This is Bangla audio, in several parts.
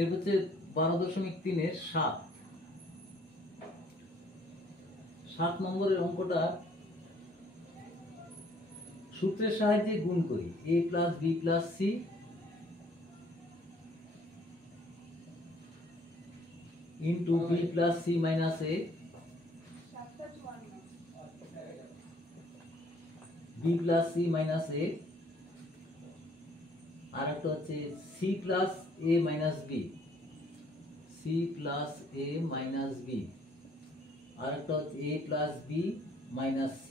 এর হচ্ছে 12.3 7 7 নম্বরের অঙ্কটা সূত্রের সাহায্যে গুণ করি। a plus b plus c into b plus c minus a, b plus c minus a, আর একটা হচ্ছে c plus a minus b, c plus a minus b, আর একটা হচ্ছে a plus b minus c,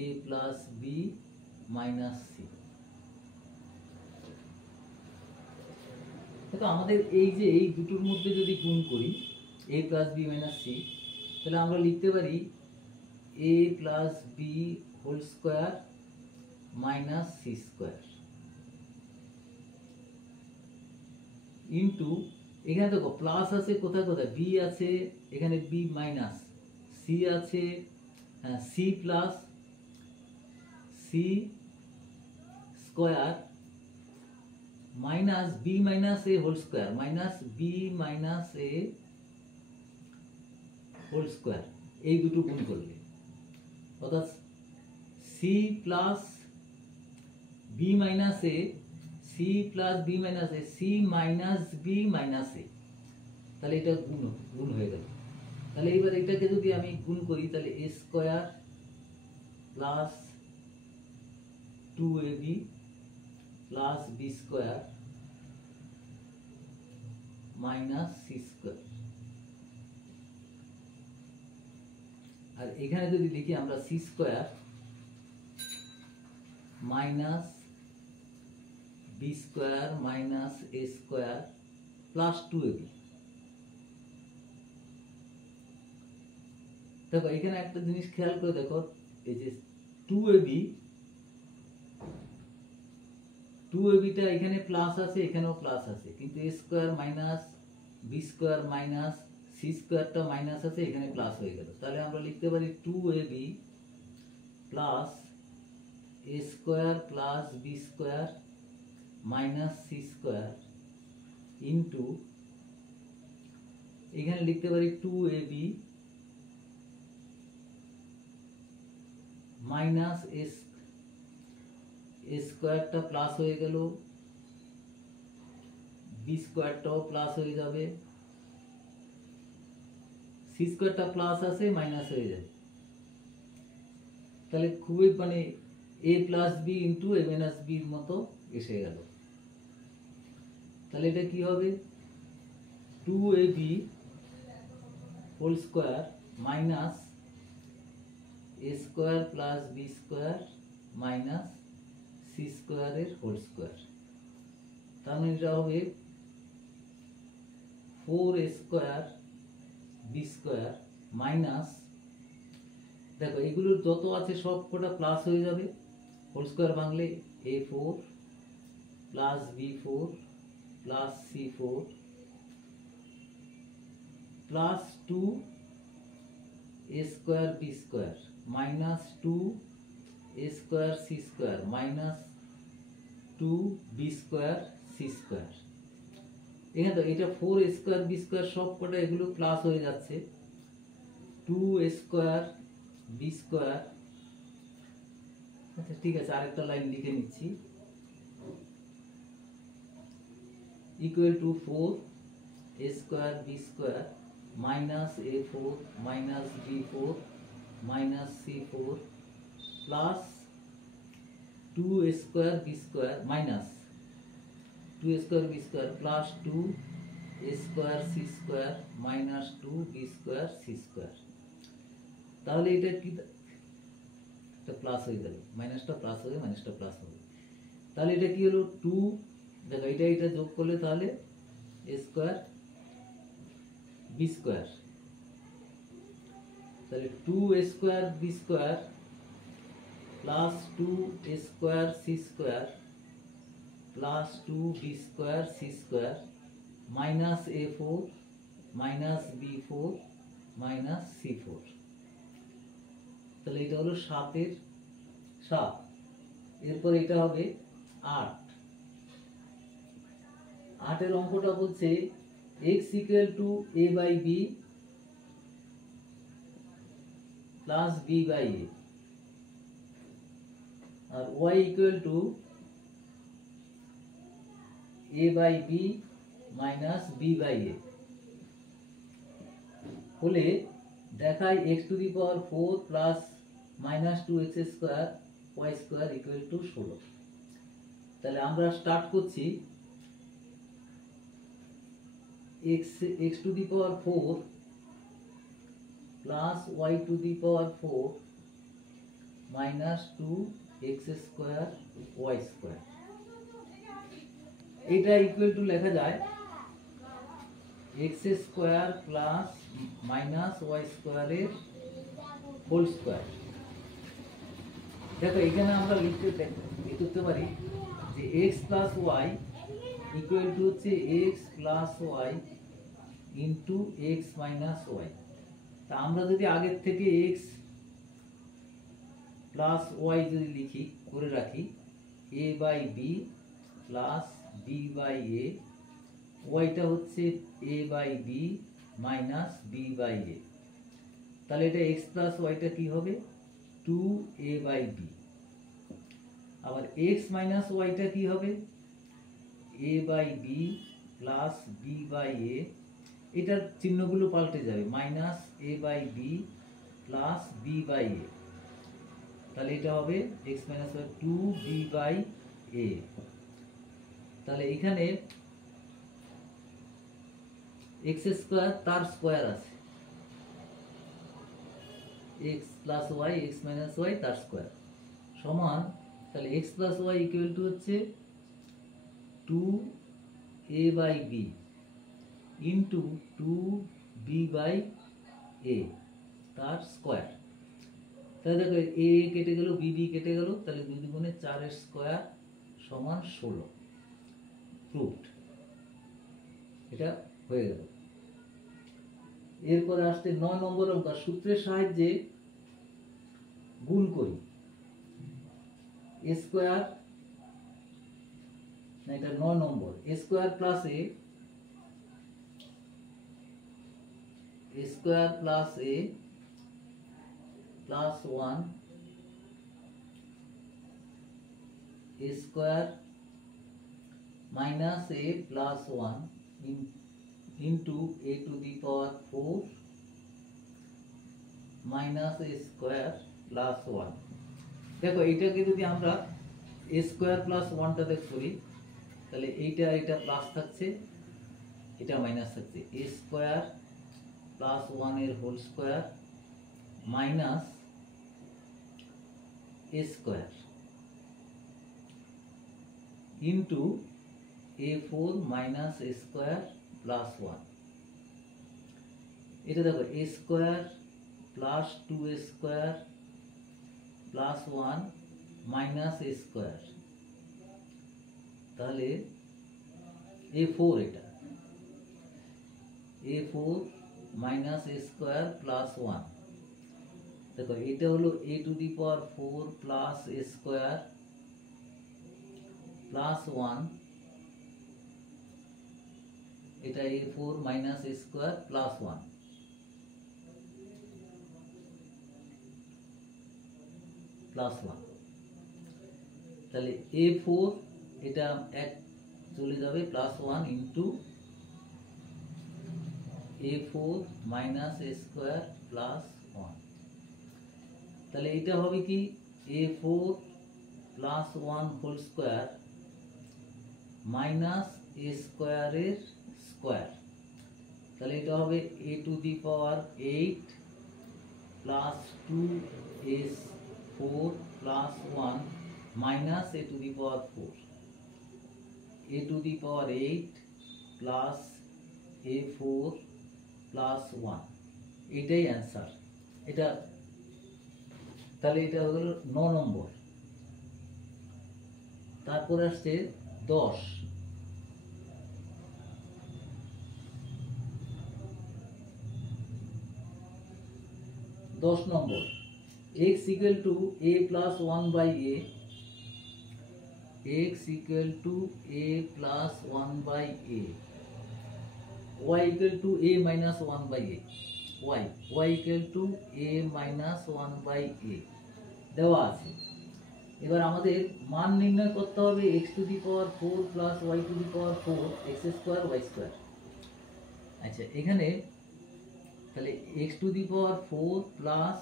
a plus b minus c। দেখো আমাদের এই যে এই দুটোর মধ্যে যদি গুণ করি a plus b minus c, তাহলে আমরা লিখতে পারি a plus b whole square minus c square into, এখানে দেখো প্লাস আছে কোথায় কোথায়, b আছে এখানে, b মাইনাস, c আছে, হ্যাঁ c plus c square minus b minus a whole square, minus b minus a whole square, এই দুটো গুণ করলে অর্থাৎ c plus b minus a, c plus b minus a, c minus b minus a, তাহলে এটা গুণ হয়ে গেল। তাহলে এবার এটাকে যদি আমি গুণ করি তাহলে a square plus 2ab plus b square minus c square, আর এখানে যদি লিখি আমরা c square minus b square minus a square plus 2ab। দেখো এখানে একটা জিনিস খেয়াল করে দেখো, এই যে 2ab টা এখানে প্লাস আছে, এখানেও প্লাস আছে, কিন্তু a square minus b square minus c স্কোয়ারটা মাইনাস আছে, এখানে প্লাস হয়ে গেল। তাহলে আমরা লিখতে পারি 2ab plus a square plus b square minus c square into, এখানে লিখতে পারি 2ab মাইনাস a স্কোয়ারটা প্লাস হয়ে গেল, b স্কোয়ারটাও প্লাস হয়ে যাবে, c স্কোয়ারটা প্লাস আছে মাইনাস হয়ে যাবে, তাহলে খুবই মানে a plus b into a minus b এর মতো এসে গেল। তাহলে এটা কি হবে 2ab whole square minus a square plus b square minus c স্কোয়ারের হোল স্কোয়ার, তার মানে এটা হবে 4a square b square minus, দেখো এগুলো যত আছে সব কটা প্লাস হয়ে যাবে, হোল স্কোয়ার ভাঙলে a4 plus b4 plus c4 plus 2a square b square minus 2a square c square minus 2b square c square. এখানে তো এটা 4a স্কোয়ার b স্কোয়ার সব কটা এগুলো প্লাস হয়ে যাচ্ছে, 2a স্কোয়ার b স্কোয়ার, আচ্ছা ঠিক আছে আরেকটা লাইন লিখে নিচ্ছি, equal to 4a square b square minus a4 minus b4 minus c4 plus 2a square b square minus 2a square b square plus 2a square c square minus 2b square c square. তাহলে এটা কি, এটা প্লাস হয়ে গেল, মাইনাসটা প্লাস হবে, মাইনাসটা প্লাস হবে, তাহলে এটা কি হলো 2, দেখো এটা যোগ করলে তাহলে a স্কোয়ার b স্কোয়ার, তাহলে 2a square b square plus 2a square c square plus 2b square c square minus a4 minus b4 minus c4, তাহলে এটা হলো 7 এর 7, এরপর এটা হবে 8, 8 অঙ্কটা বলছে x equal to a by b plus b by a আর y equal to a by b minus b by a হলে দেখায় x to the power 4 plus minus 2x square y square equal to 16। তাহলে আমরা স্টার্ট করছি x to the power 4 plus y to the power 4 minus 2x square y square, এটা ইকুয়াল টু লেখা যায় x square plus minus y স্কোয়ারের হোল স্কোয়ার। দেখো এখানে আমরা লিখতে পারি যে x plus y equal to হচ্ছে x plus y into x minus y। তা আমরা যদি আগের থেকে x প্লাস y যদি লিখি করে রাখি a by b plus b by a, ওয়াইটা হচ্ছে a by b minus b by a, তাহলে এটা x প্লাস ওয়াইটা কি হবে 2a বাই b। আবার x মাইনাস ওয়াইটা কি হবে a by b plus b by a, এটার চিহ্নগুলো পাল্টে যাবে minus a by b plus b by a, তাহলে এটা হবে x minus y 2b by a। তাহলে এখানে x স্কোয়ার তার স্কোয়ার আছে x plus y x minus y তার স্কোয়ার সমান, তাহলে x plus y equal to হচ্ছে 2a by b into 2b by a তার স্কোয়ার। তাহলে দেখো a কেটে গেল b কেটে গেল, তাহলে 2 দুগুণে 4 এর স্কোয়ার সমান 16। প্রুভড, এটা হয়ে গেল। এরপরে আসছে 9 নম্বর অঙ্ক, সূত্রের সাহায্যে গুণ করি a স্কোয়ার, না এটা 9 নম্বর, a square plus a square plus a plus 1 a square minus a plus 1 into a to the power 4 minus a square plus 1। দেখো এইটাকে যদি আমরা a square plus 1 টাতে করি তাহলে এটা প্লাস থাকছে এটা মাইনাস থাকছে, a square plus 1 এর whole square minus a square into a4 minus a square plus 1। এটা দেখো a square plus 2a square plus 1 minus a square, তাহলে a4 এটা a4 minus a square plus 1। দেখো এটা হলো a to the power 4 plus a square plus 1, এটা a4 minus a square plus 1 plus 1, তাহলে a4 এটা এক চলে যাবে plus 1 into a4 minus a square plus 1। তাহলে এটা হবে কি a4 plus 1 whole square minus a স্কয়ারের স্কয়ার, তাহলে এটা হবে a to the power 8 plus 2a4 plus 1 minus a to the power 4, a to the power 8 plus a4 plus 1, এটাই অ্যান্সার। এটা তাহলে এটা হলো 9 নম্বর। তারপর আসছে 10 নম্বর, x equal to a plus 1 by a x equal to a plus 1 by a, y equal to a minus 1 by a, y equal to a minus 1 by a দেওয়া আছে। এবার আমাদের মান নির্ণয় করতে হবে x to the power 4 plus y to the power 4 x square y square. আচ্ছা, এখানে তাহলে x to the power 4 plus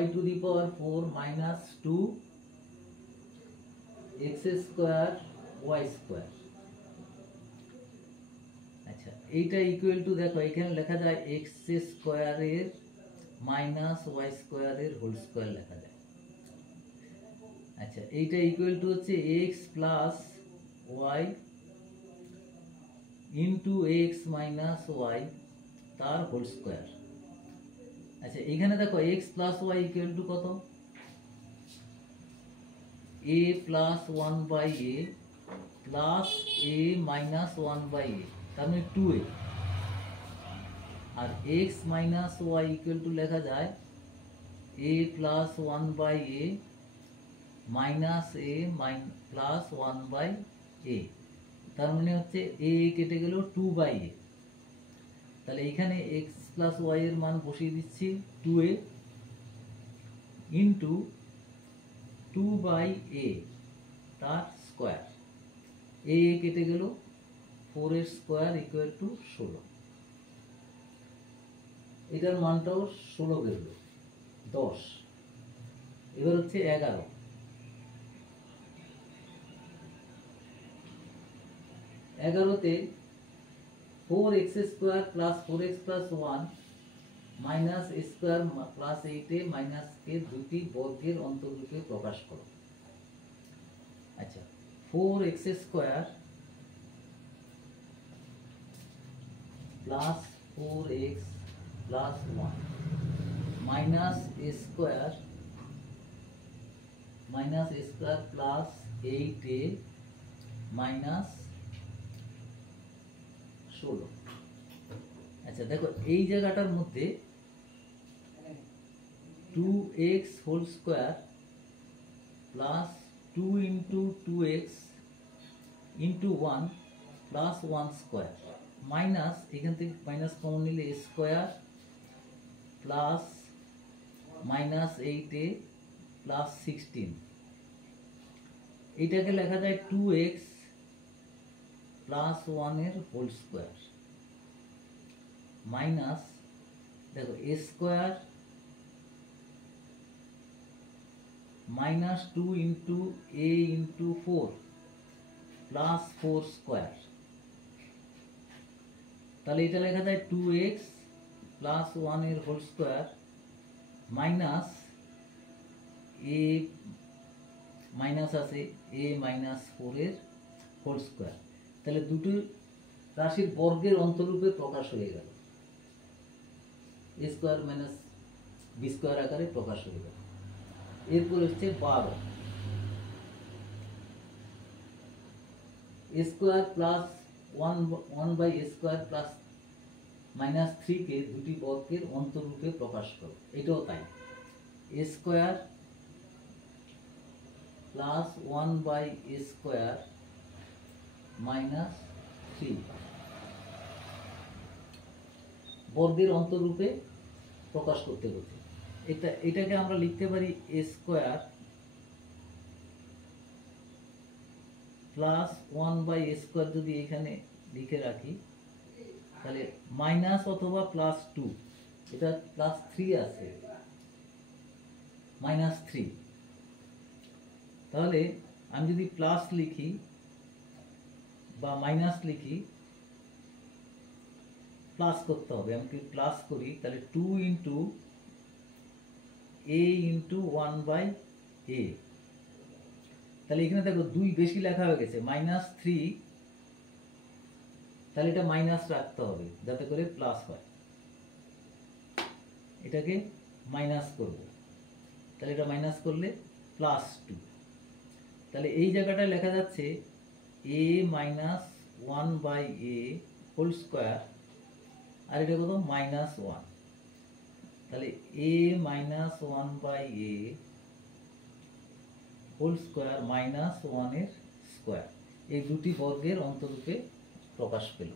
y to the power 4 minus 2 x square y square। আচ্ছা, এইটা ইকুয়াল টু দেখো এখানে লেখা যায় x স্কয়ারের মাইনাস y স্কয়ারের হোল স্কয়ার লেখা যায়। আচ্ছা, এইটা ইকুয়াল টু হচ্ছে x plus y into x minus y তার হোল স্কয়ার। আচ্ছা, এখানে দেখো x plus y equal to কত, a plus 1 by a plus a minus 1 by a, তার মানে 2a। আর x minus y equal to লেখা যায় a plus 1 by a minus a plus 1 by a, তার মানে হচ্ছে a কেটে গেল 2 বাই a। তাহলে এখানে x প্লাস y এর মান বসিয়ে দিচ্ছি 2a ইন্টু 2 বাই a তার স্কোয়ার, a কেটে গেল 4 এর স্কোয়ার ইকুয়াল টু 16। এটার মানটাও 16 বেরোল 10। এবার হচ্ছে 11, 11তে 4x square plus 4x plus 1 minus square plus 8a minus কে দুটি বর্গের অন্তর্রূপে প্রকাশ করো। আচ্ছা, 4x square plus 4x plus 1 minus square plus 8a minus 16। আচ্ছা, দেখো এই জায়গাটার মধ্যে 2x whole square plus 2 into 2x into 1 plus 1 square minus এখান থেকে মাইনাস কমন নিলে square plus minus 8a plus 16। এইটাকে লেখা যায় 2x প্লাস 1 এর হোল স্কোয়ার মাইনাস দেখো a square minus 2 into a into 4 plus 4 square. তাহলে এটা লেখা যায় 2x প্লাস 1 এর whole square minus a minus আছে a মাইনাস 4 এর হোল স্কোয়ার। তাহলে দুটো রাশির বর্গের অন্তরূপে প্রকাশ হয়ে গেল, a square minus b square আকারে প্রকাশ হয়ে গেল। এরপর হচ্ছে 12, a square plus 1 by a square plus minus 3 কে দুটি বর্গের অন্তরূপে প্রকাশ করো। এটাও তাই, a square plus 1 by a square minus 3 বর্গের অন্তরূপে প্রকাশ করতে হচ্ছে। এটাকে আমরা লিখতে পারি a square plus 1 by a square, যদি এখানে লিখে রাখি তাহলে মাইনাস অথবা প্লাস 2, এটা প্লাস 3 আছে মাইনাস 3। তাহলে আমি যদি প্লাস লিখি বা মাইনাস লিখি, প্লাস করতে হবে। আমি যদি প্লাস করি তাহলে 2 into a into 1 by a। তাহলে এখানে দেখো 2 বেশি লেখা হয়ে গেছে মাইনাস 3, তাহলে এটা মাইনাস রাখতে হবে যাতে করে প্লাস হয়। এটাকে মাইনাস করব, তাহলে এটা মাইনাস করলে প্লাস 2। তাহলে এই জায়গাটায় লেখা যাচ্ছে a minus 1 by a whole square, আর এটা কত মাইনাস 1। তাহলে a minus 1 by a whole square minus 1 এর স্কোয়ার, এই দুটি বর্গের অন্তরূপে প্রকাশ পেল।